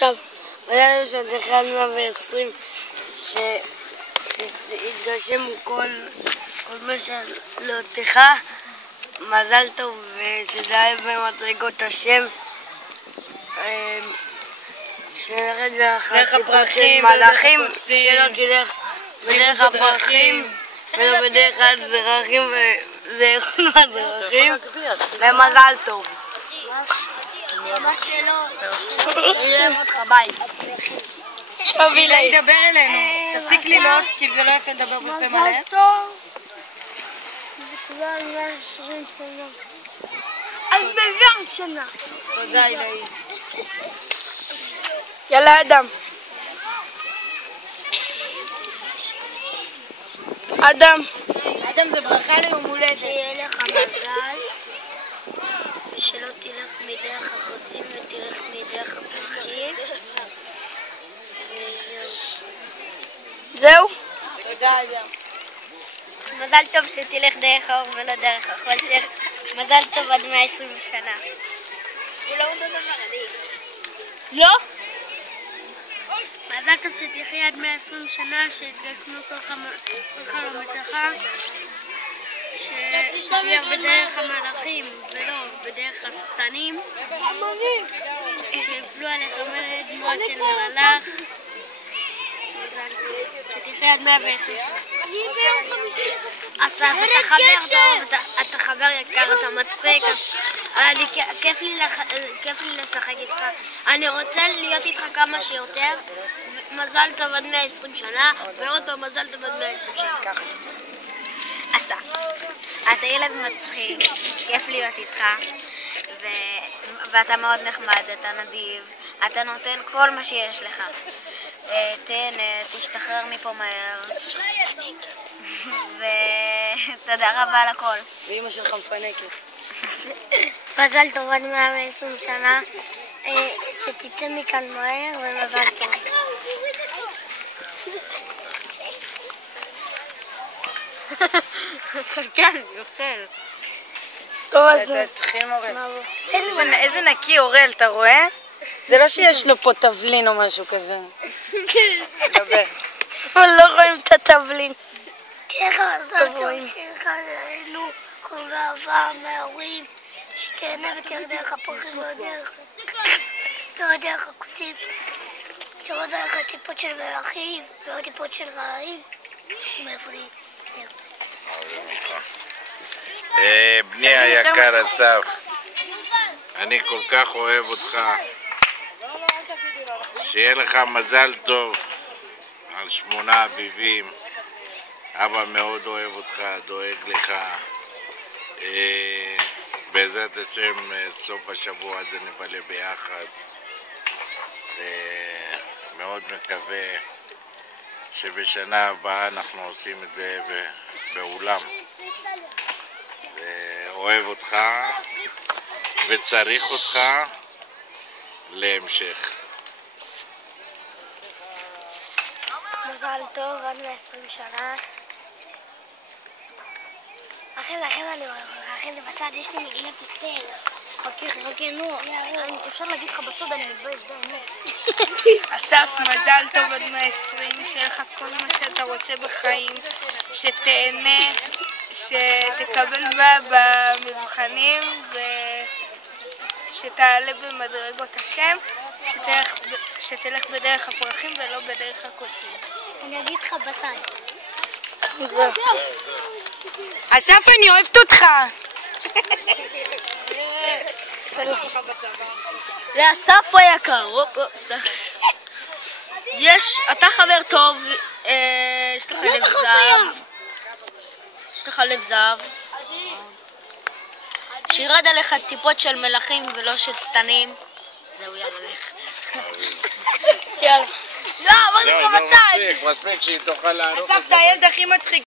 עכשיו, היה לנו שאת 120 שיתגשם כל מה שלותך, מזל טוב ושתהיה במדרגות השם, שנרד דרך הפרחים מלאכים, שלא תלך בדרך הפרחים ולא בדרך הדרכים ודרך הדרכים, ומזל טוב. מה שלא. אני אוהב אותך, ביי. שובי לה, ידבר אלינו. תפסיק ללעוס, כי זה לא יפה לדבר בפה מלא. מזל טוב. זה כבר 120 שנה. אז מיליון שנה. תודה, אילאי. יאללה, אדם. אדם. אדם, זה ברכה ליום הולדת. שיהיה לך מזל, ושלא תלך מדרך הקוצים ותלך מדרך הפרחים. זהו? תודה, אדם. מזל טוב שתלך דרך האור ולא דרך החושך. מזל טוב עד 120 שנה. הוא לא מדבר עלי. לא? מזל טוב שתחי עד 120 שנה, שהתגשמו כל חלומותיך, שתלך בדרך המלאכים ולא בדרך השטנים, שיפלו עליך מלא דמות של מלאך, שתחי עד 120 שנה. אסף, אתה חבר טוב, אתה חבר יקר, אתה מצחיק, כיף לי לשחק איתך, אני רוצה להיות איתך כמה שיותר. מזל טוב עד 120 שנה, ועוד פעם מזל טוב עד 120 שנה. ככה. אסף, אתה ילד מצחיק, כיף להיות איתך, ואתה מאוד נחמד, אתה נדיב, אתה נותן כל מה שיש לך. תהנה, תשתחרר מפה מהר. ותודה רבה על הכל. ואמא שלך מפנקת. מזל טוב עד 120 שנה, שתצא מכאן מהר ומזל טוב. חכה, אני אוכל. טוב, אז תתחיל מורל. איזה נקי אורל, אתה רואה? זה לא שיש לו פה תבלין או משהו כזה. דבר. אבל לא רואים את התבלין. תהיה לך מזל טוב שלך לנו חום ואהבה מההורים, שתהנה ותלך דרך הפרחים ולא דרך הקוצים, שלא דרך הטיפות של מלאכים ולא טיפות של רעים. מאיפה לי? בני היקר אסף, אני כל כך אוהב אותך, שיהיה לך מזל טוב על 8 אביבים. אבא מאוד אוהב אותך, דואג לך. בעזרת השם סוף השבוע הזה נבלה ביחד. מאוד מקווה שבשנה הבאה אנחנו עושים את זה באולם. אוהב אותך וצריך אותך להמשך. מזל טוב עד 120 שנה. אחי אני אוהב אותך, אחי זה בצד, יש לי מגילת אסתר. חכה, נו, אפשר להגיד לך בצד, אני מתבייש, די, נו. אסף, מזל טוב עד 120, שיהיה לך כל מה שאתה רוצה בחיים, שתהנה, שתקבל במבחנים ושתעלה במדרגות השם, שתלך בדרך הפרחים ולא בדרך הקוצים. אני אגיד לך בצד. זהו. אסף, אני אוהבת אותך. לאסף היקר, סתם. אתה חבר טוב, יש לך לב זהב. יש לך לב זהב. שירד עליך טיפות של מלאכים ולא של שטנים. זהו, יאללה, לך. יאללה. לא, אמרתי לך מתי. מספיק שהיא תוכל לענות. אסף, אתה הילד הכי מצחיק.